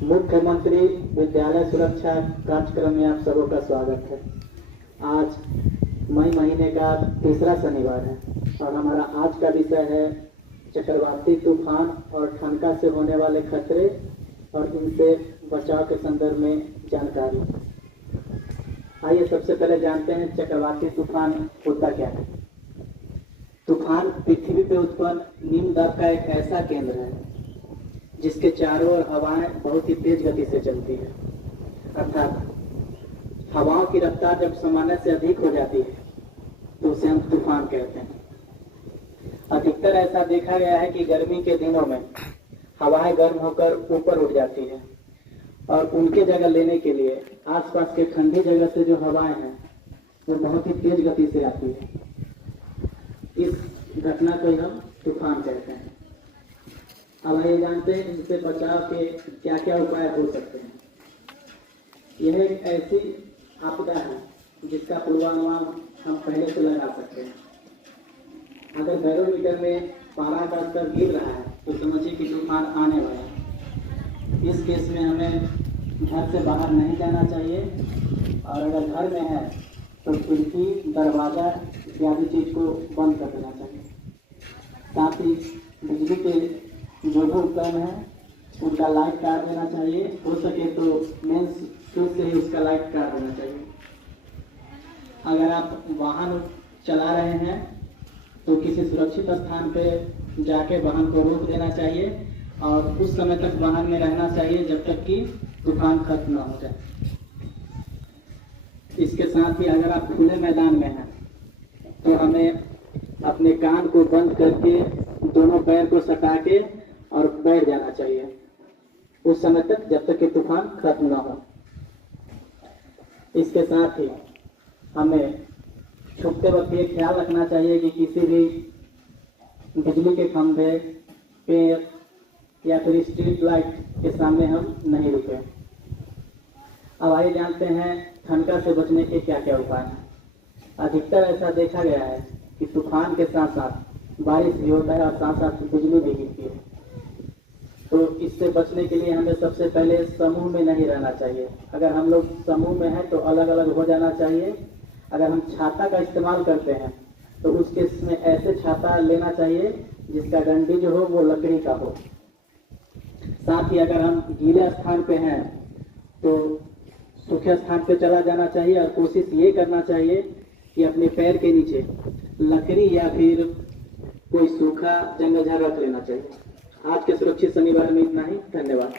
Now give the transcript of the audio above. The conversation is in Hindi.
मुख्यमंत्री विद्यालय सुरक्षा कार्यक्रम में आप सबों का स्वागत है। आज मई महीने का तीसरा शनिवार है और हमारा आज का विषय है चक्रवाती तूफान और ठनका से होने वाले खतरे और इनसे बचाव के संदर्भ में जानकारी। आइए सबसे पहले जानते हैं चक्रवाती तूफान होता क्या है। तूफान पृथ्वी पर उत्पन्न निम्न दाब का एक ऐसा केंद्र है जिसके चारों ओर हवाएं बहुत ही तेज गति से चलती है, अर्थात हवाओं की रफ्तार जब सामान्य से अधिक हो जाती है तो उसे हम तूफान कहते हैं। अधिकतर ऐसा देखा गया है कि गर्मी के दिनों में हवाएं गर्म होकर ऊपर उठ जाती है और उनके जगह लेने के लिए आसपास के ठंडी जगह से जो हवाएं हैं वो बहुत ही तेज गति से आती है। इस घटना को हम तूफान कहते हैं। अब ये जानते हैं इनसे बचाव के क्या क्या उपाय हो सकते हैं। यह एक ऐसी आपदा है जिसका पूर्वानुमान हम पहले से लगा सकते हैं। अगर बैरोमीटर में पारा का स्तर गिर रहा है तो समझिए कि तूफान आने वाला है। इस केस में हमें घर से बाहर नहीं जाना चाहिए और अगर घर में है तो खिड़की, दरवाज़ा इत्यादि चीज़ को बंद कर देना चाहिए। साथ ही बिजली के जो भी उपकरण है उनका लाइट काट देना चाहिए। हो सके तो मेन स्विच से ही उसका लाइट काट देना चाहिए। अगर आप वाहन चला रहे हैं तो किसी सुरक्षित स्थान पे जाके वाहन को रोक देना चाहिए और उस समय तक वाहन में रहना चाहिए जब तक कि तूफान खत्म न हो जाए। इसके साथ ही अगर आप खुले मैदान में हैं तो हमें अपने कान को बंद करके दोनों पैर को सटा के और बैठ जाना चाहिए उस समय तक जब तक कि तूफान खत्म ना हो। इसके साथ ही हमें छुपते वक्त ये ख्याल रखना चाहिए कि किसी भी बिजली के खंभे, पेड़ या फिर स्ट्रीट लाइट के सामने हम नहीं रुके। अब आइए जानते हैं ठनका से बचने के क्या क्या उपाय हैं। अधिकतर ऐसा देखा गया है कि तूफान के साथ साथ बारिश भी होता है और साथ साथ बिजली भी गिरती है। तो इससे बचने के लिए हमें सबसे पहले समूह में नहीं रहना चाहिए। अगर हम लोग समूह में हैं तो अलग अलग हो जाना चाहिए। अगर हम छाता का इस्तेमाल करते हैं तो उस केस में ऐसे छाता लेना चाहिए जिसका डंडी जो हो वो लकड़ी का हो। साथ ही अगर हम गीले स्थान पे हैं तो सूखे स्थान पे चला जाना चाहिए और कोशिश ये करना चाहिए कि अपने पैर के नीचे लकड़ी या फिर कोई सूखा जंगल झाड़ रख लेना चाहिए। आज के सुरक्षित शनिवार में इतना ही। धन्यवाद।